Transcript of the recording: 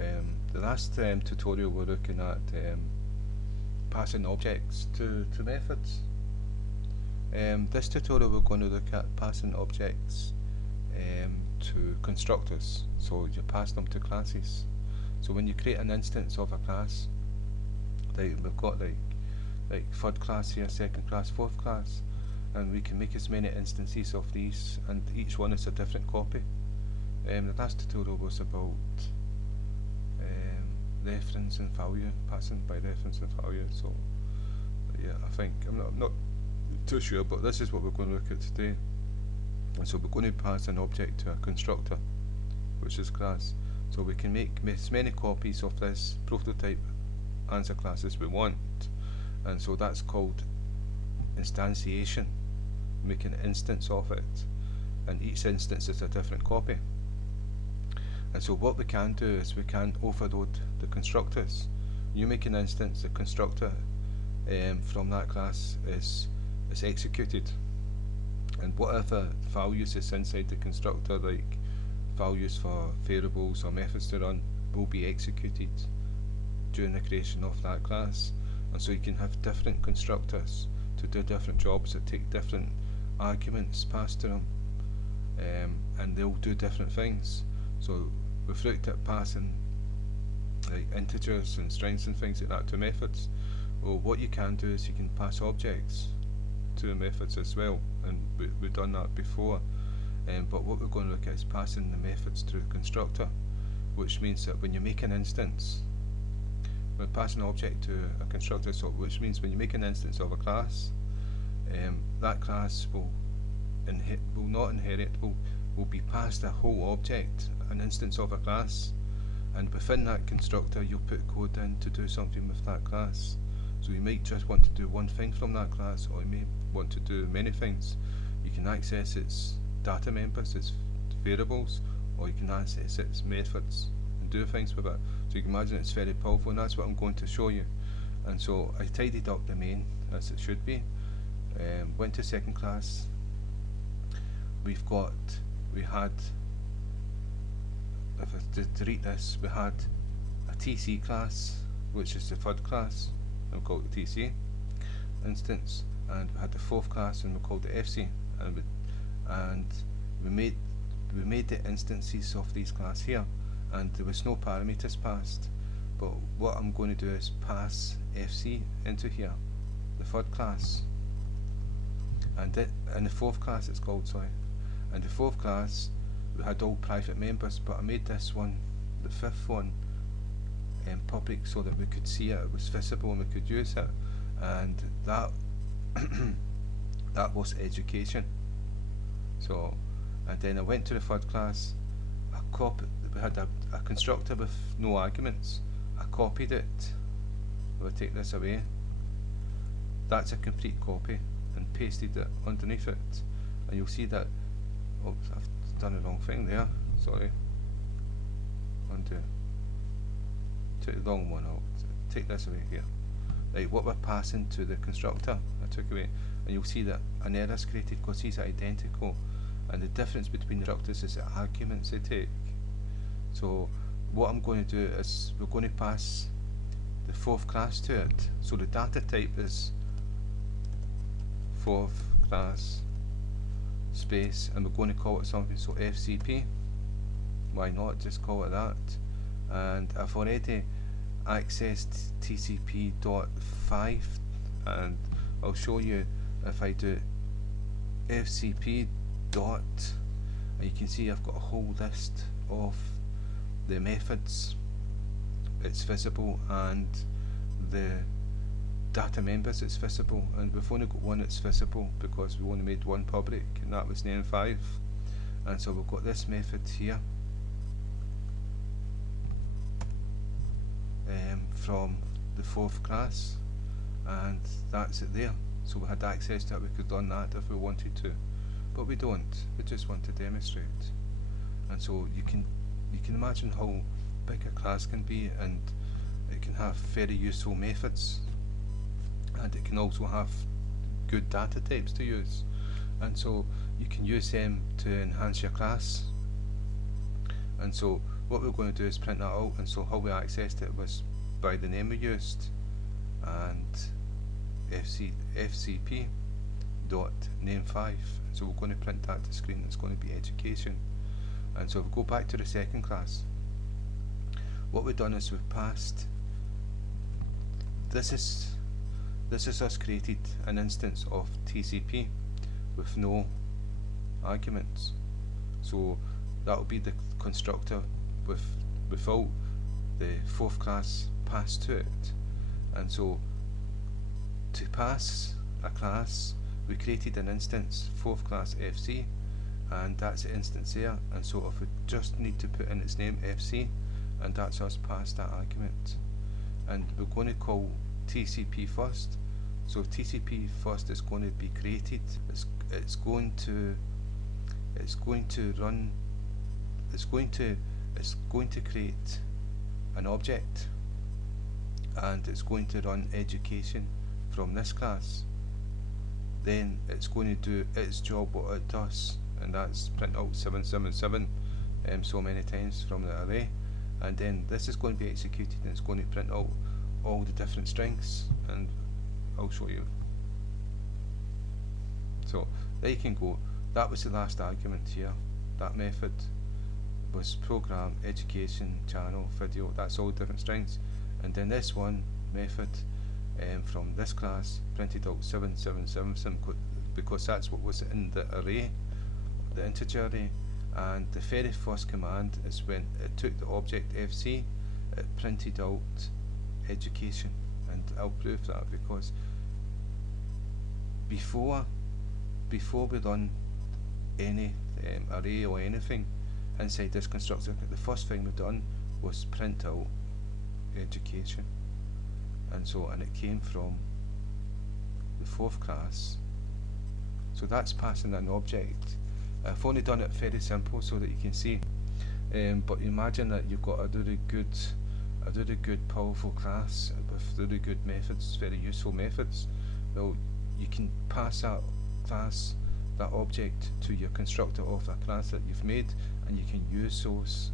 The last tutorial we're looking at passing objects to methods. This tutorial we're going to look at passing objects to constructors, so you pass them to classes. So when you create an instance of a class, we've got like third class here, second class, fourth class, and we can make as many instances of these, and each one is a different copy. The last tutorial was about reference and value, passing by reference and value. So yeah, I think I'm not too sure, but this is what we're going to look at today. And so we're going to pass an object to a constructor, which is class. So we can make as many copies of this prototype answer class as we want, and so that's called instantiation. Make an instance of it, and each instance is a different copy. And so what we can do is we can overload the constructors. You make an instance, the constructor from that class is executed, and whatever values is inside the constructor, like values for variables or methods to run, will be executed during the creation of that class. And so you can have different constructors to do different jobs that take different arguments passed to them, and they'll do different things. So we've looked at passing like integers and strings and things like that to methods. Well, what you can do is you can pass objects to methods as well, and we've done that before. But what we're going to look at is passing the methods to the constructor, which means that when you make an instance, we're passing an object to a constructor, so which means when you make an instance of a class, that class will be passed a whole object, an instance of a class, and within that constructor you'll put code in to do something with that class. So you might just want to do one thing from that class, or you may want to do many things. You can access its data members, its variables, or you can access its methods and do things with it. So you can imagine it's very powerful, and that's what I'm going to show you. And so I tidied up the main as it should be. Went to second class. We had, if I delete this, we had a TC class, which is the third class, and we called it the TC instance, and we had the fourth class, and we called it FC, and we made the instances of these classes here, and there was no parameters passed. But what I'm going to do is pass FC into here, the third class, and in the fourth class it's called, sorry. And the fourth class, we had all private members, but I made this one, the fifth one, public, so that we could see it, it was visible and we could use it. And that that was education. So, and then I went to the third class, we had a constructor with no arguments. I copied it. If I take this away, that's a complete copy, and pasted it underneath it, and you'll see that, oops, I've done the wrong thing there, sorry, undo, took the wrong one out, take this away here. Right, what we're passing to the constructor, I took away, and you'll see that an error is created because these are identical, and the difference between the constructors is the arguments they take. So what I'm going to do is we're going to pass the fourth class to it. So the data type is fourth class space, and we're going to call it something, so FCP. Why not just call it that? And I've already accessed TCP.5, and I'll show you if I do FCP dot, and you can see I've got a whole list of the methods, it's visible, and the data members, it's visible, and we've only got one that's visible because we only made one public, and that was name 5. And so we've got this method here from the fourth class, and that's it there. So we had access to it, we could run that if we wanted to, but we don't, we just want to demonstrate. And so you can imagine how big a class can be, and it can have very useful methods, and it can also have good data types to use, and so you can use them to enhance your class. And so what we're going to do is print that out, and so how we accessed it was by the name we used and fcp dot name5. So we're going to print that to screen. It's going to be education. And so if we go back to the second class, what we've done is we've passed, this is us created an instance of TCP with no arguments. So that will be the constructor without the fourth class passed to it. And so to pass a class, we created an instance, fourth class FC, and that's the instance there. And so if we just need to put in its name FC, and that's us past that argument. And we're going to call TCP first. So TCP first is going to be created. It's going to create an object, and it's going to run education from this class. Then it's going to do its job, what it does, and that's print out 777 so many times from the array. And then this is going to be executed, and it's going to print out all the different strings, and I'll show you. So there you can go. That was the last argument here. That method was program, education, channel, video. That's all different strings. And then this one method from this class printed out 777 because that's what was in the array, the integer array. And the very first command is when it took the object FC, it printed out education. And I'll prove that because before we run any array or anything inside this constructor, the first thing we've done was print out education. And it came from the fourth class. So that's passing an object. I've only done it very simple so that you can see, but imagine that you've got a really good powerful class with really good methods, very useful methods. Well, you can pass that class, that object, to your constructor of a class that you've made, and you can use those